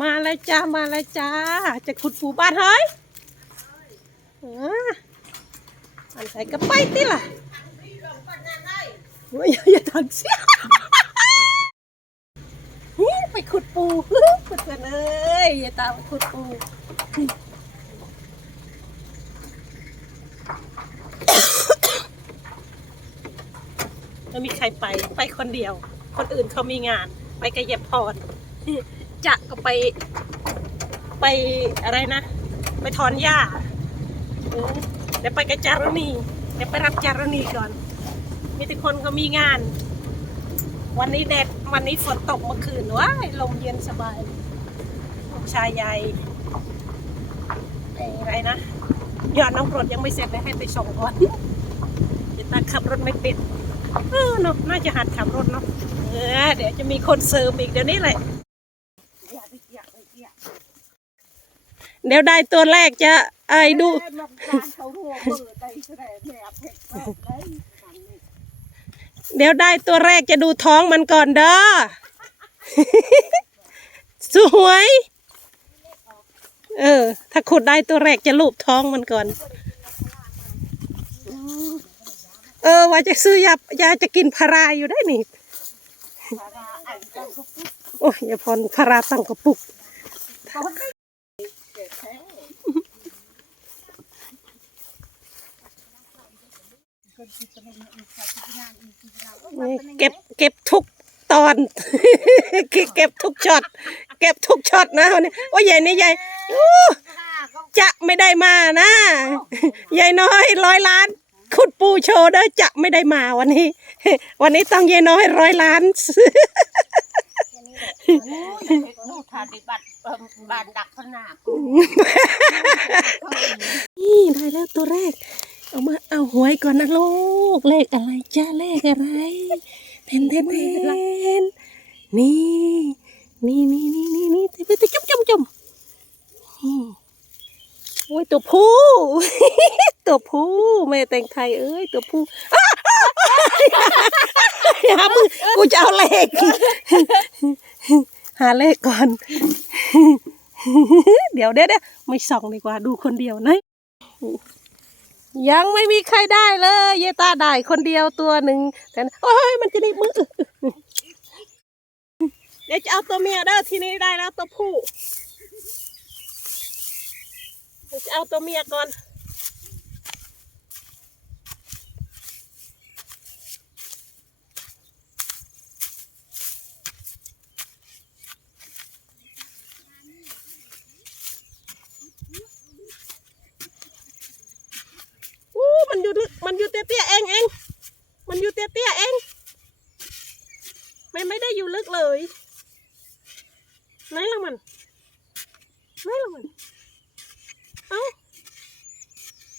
มาแล้วจ้า มาแล้วจ้า จะขุดปูบ้านเฮ้ยอันใส่กระไปติล่ะโอ้ยอย่าทำเสียไปขุดปูขุดกันเลยอย่าตามขุดปูไม่มีใครไป ไปคนเดียว คนอื่นเขามีงาน ไปกระเย็บพร จะก็ไป ไปอะไรนะ ไปถอนหญ้าเดี๋ยวไปกับจารณีเดี๋ยวไปรับจารณีก่อน มีแต่คนเขามีงาน วันนี้แดดวันนี้ฝนตกเมื่อคืนว้าลมเย็นสบายลูกชายใหญ่ไอ้อะไรนะยอดน้ำกรดยังไม่เสร็จเลยให้ไปส่งก่อนเดี๋ยวตาขับรถไม่เป็นเออน่าจะหัดขับรถเนาะเออเดี๋ยวจะมีคนเสริมอีกเดี๋ยวนี้แหละ เดี๋ยวได้ตัวแรกจะไอ้ดู เดี๋ยวได้ตัวแรกจะดูท้องมันก่อนเด้อ สวย เออ ถ้าขุดได้ตัวแรกจะลูบท้องมันก่อน เออ ว่าจะซื้อยายาจะกินพาราอยู่ได้นี่โอ้ยอย่าพรพาราตั้งกระปุก นี่เก็บเก็บทุกตอนเก็บเก็บทุกช็อต เก็บทุกช็อตนะวันนี้โอ้ยใหญ่นี่ใหญ่อู้จะไม่ได้มานะใหญ่น้อยร้อยล้าน ขุดปูโชว์เด้อจะไม่ได้มาวันนี้ วันนี้ต้องยายน้อยร้อยล้านนูทาดิบัตบานดักขนาดนี่ได้แล้วตัวแรก เอามาเอาหวยก่อนนะลูก เลขอะไรจ้าเลขอะไรเทนเทนเทนนี่นี่นี่นี่นี่นี่ไปไปจุ๊บจุ๊บจุ๊บโอ้ยตัวผู้ตัวผู้แม่แต่งไทยเอ้ยตัวผู้หามือกูจะเอาเลขหาเลขก่อน เดี๋ยวเดี๋ยวเดี๋ยวไม่ส่องดีกว่าดูคนเดียวนะ ยังไม่มีใครได้เลย เยตาได้คนเดียวตัวหนึ่งแต่โอ้ยมันจะนี่มือเดี๋ยวจะเอาตัวเมียเด้อทีนี้ได้แล้วตัวผู้จะเอาตัวเมียก่อน อู้มันอยู่ลึกมันอยู่เตี้ยๆเองเอง มันอยู่เตี้ยๆเอง ไม่ไม่ได้ อยู่ลึกเลยไหนละมันไหนละมันเอ้า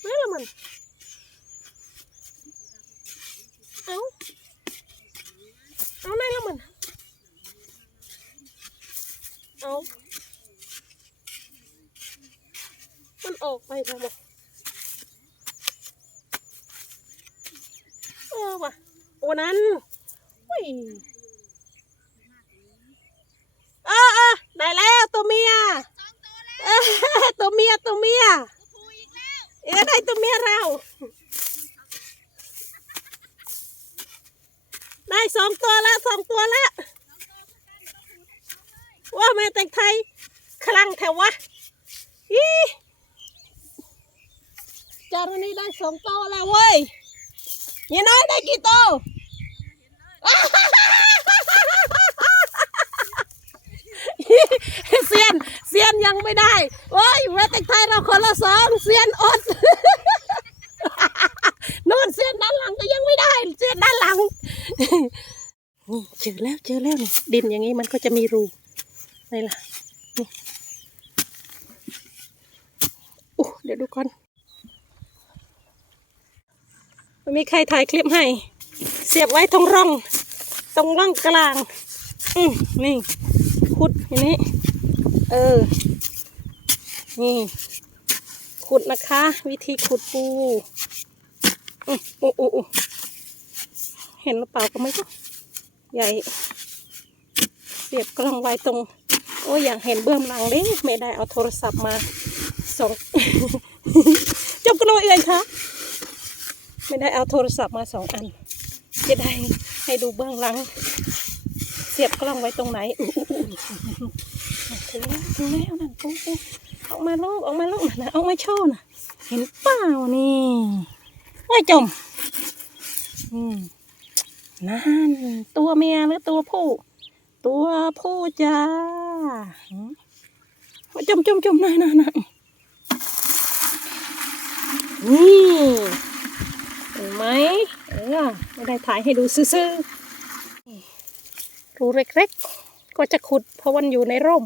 ไหนละมันเอ้าเอาไหนละมันเอามันออกไปแล้วมั้งเออว่ะโอ้นั้นอุ้ยเออเออได้แล้วตัวเมียเออตัวเมียตัวเมียเอ๊ะได้ตัวเมียเรา ได้ส องตัวล้วสองตัวแล้วว่าแม่แต่งไทยคลั่งแถววะอีจารณีได้สองตัวแล้วเว้ยยายน้อยได้กี่โตวเซียนเซียนยังไม่ได้โอ้ยเวทไทยเราคนละสองเซียนอดนู่นเซียนด้านหลังก็ยังไม่ได้เซียนด้านหลัง เจอแล้วเจอแล้วนี่ดินอย่างนี้มันก็จะมีรูนี่ล่ะนี่โอ้เดี๋ยวดูก่อนไม่มีใครถ่ายคลิปให้ เสียบไว้ตรงร่อง ตรงร่องกลาง อืมนี่ขุดอย่างนี้ เออ นี่ขุดนะคะ วิธีขุดปูอืออู้อู้อู้เห็นหรือเปล่าก็ไม่รู้ ใหญ่เสียบกล้องไว้ตรง โอ้ยอยากเห็นเบื้องหลังดิไม่ได้เอาโทรศัพท์มาสองจบกันหน่อยเองคะไม่ได้เอาโทรศัพท์มาสองอัน จะได้ให้ดูเบื้องหลัง เสียบกล้องไว้ตรงไหนอู้อู้อู้ถึงแล้วถึงแล้วนั่นปุ๊ปุ๊บออกมาลูกออกมาลูกนะออกมาโชว์นะเห็นเปล่านี่ว่าจมอืม นั่นตัวเมียหรือตัวผู้ ตัวผู้จ้ามาจมจมจมนั่นนั่นนั่นนี่เห็นไหมเออไม่ได้ถ่ายให้ดูซื่อๆรูเล็กๆ ก็จะขุดเพราะวันอยู่ในร่ม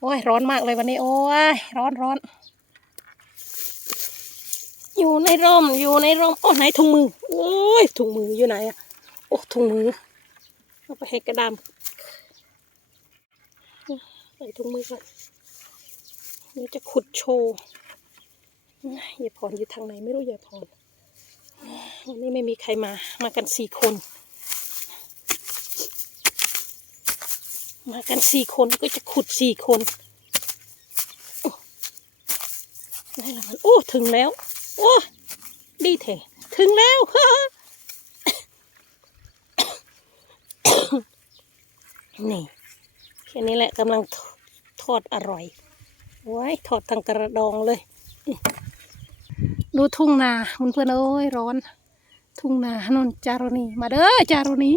โอ้ย ร้อนมากเลยวันนี้ โอ้ย ร้อนร้อนอยู่ในร่ม อยู่ในร่ม โอ้ไหนถุงมือ โอ้ยถุงมืออยู่ไหนอะ อ้ถุงมือเอาไปให้กระดามใส่ถุงมือก่อนนี่จะขุดโชว์ยายพรอยู่ทางไหนไม่รู้ยายพรวันนี้ไม่มีใครมา มากันสี่คน มากันสี่คนก็จะขุดสี่คนโอ้ได้แล้วมันโอ้ ถึงแล้ว โอ้ ดีแท้ถึงแล้ว นี่แค่นี้แหละกำลังททอดอร่อยโอ้ยทอดทางกระดองเลย ดูทุ่งนาเพื่อนเอ้ยร้อน ทุ่งนานนจารุณีมาเด้อจารุณี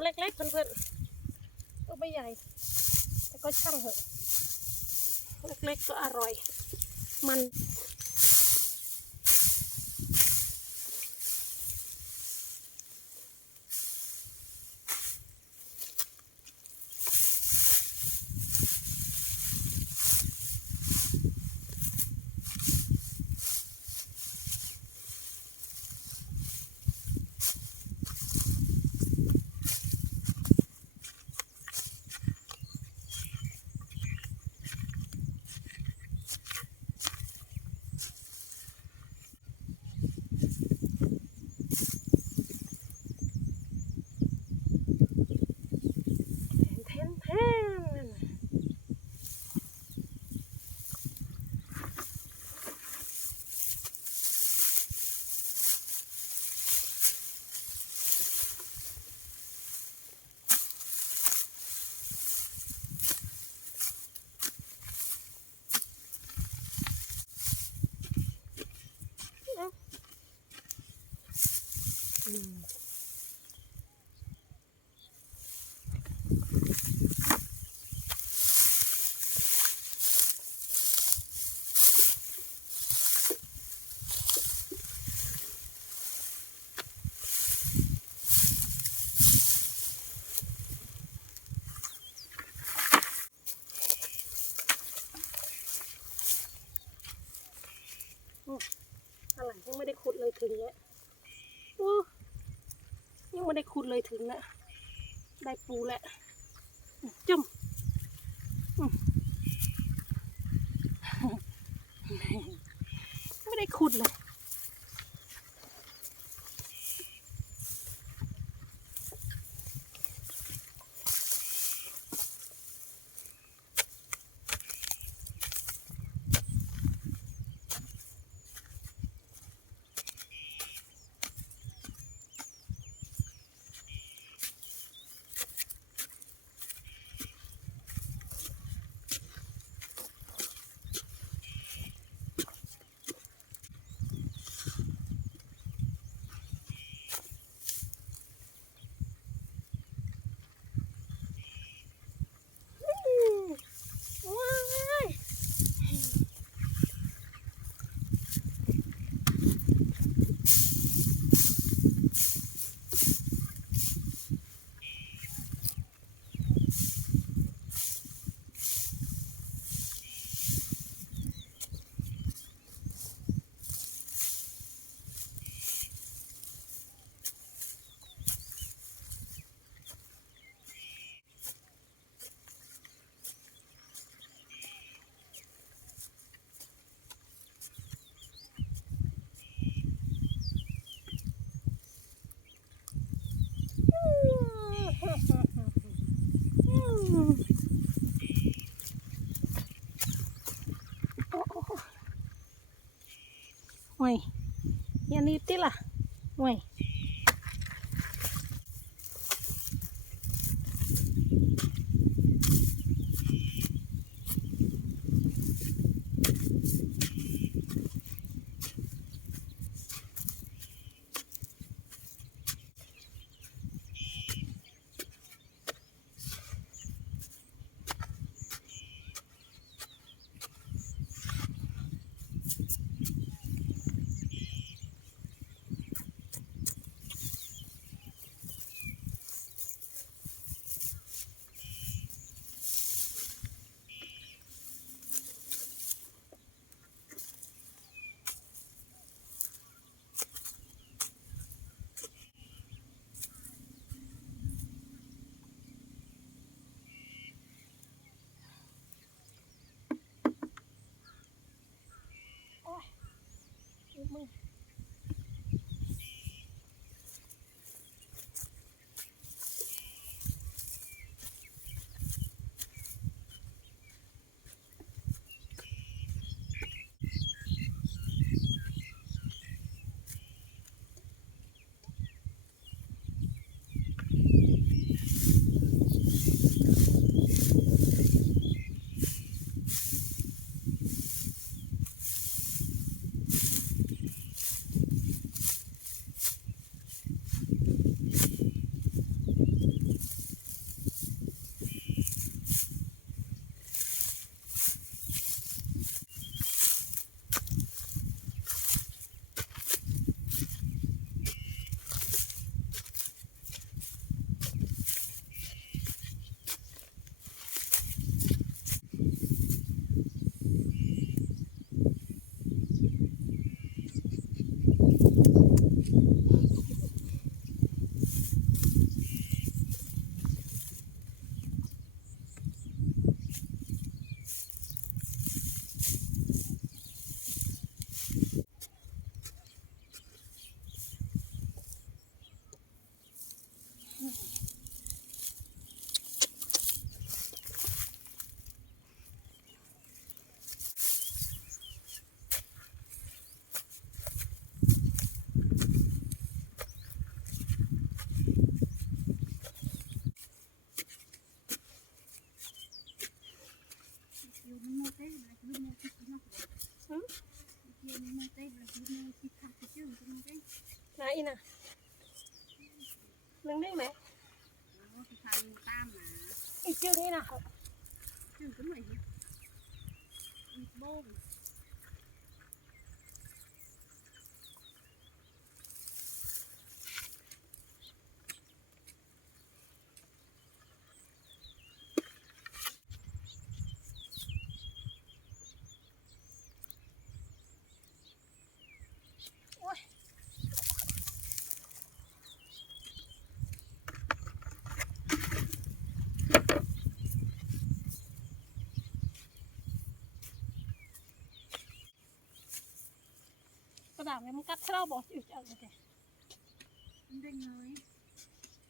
ตัวเล็กๆเพื่อนๆก็ไม่ใหญ่ แต่ก็ช่างเหอะ เล็กๆก็อร่อย มัน แทนแทนอืม อะไรยังไม่ได้ขุดเลยถึงเนี่ยยังไม่ได้ขุดเลยถึงนะได้ปูแล้วจุ่มไม่ได้ขุดเลย ห่วยยันนี้ติล่ะห่วย มึง ไหน อีน่ะนึงได้ไหมอีกชื่อนี้นะกระดาษมันกัดเราบอกอยู่จังเลยเด้งเลย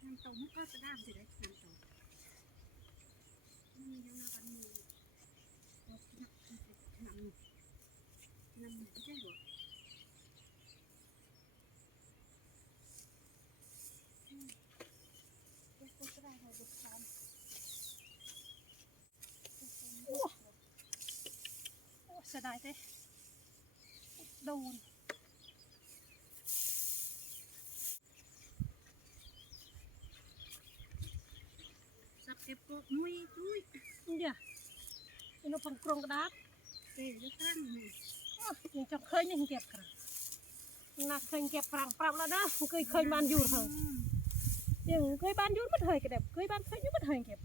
น้ำตกมันก็กระด้างสิได้น้ำตกมีอยู่ในกันมือน้ำน้ำน้ำไม่ใช่หรอเสียดายเต้โดน เก็บก็มุ้ยจุ้ยเดี๋ยวอินพังกรงกระดาษเตะจะตั้งนี่ยังจะเคยยังเก็บกระนักเคยเก็บกรังปรับแล้วนะเคยเคยบ้านอยู่เหรอยังเคยบ้านอยู่มันเคยกระเด็บเคยบ้านเคยอยู่มันเคยเก็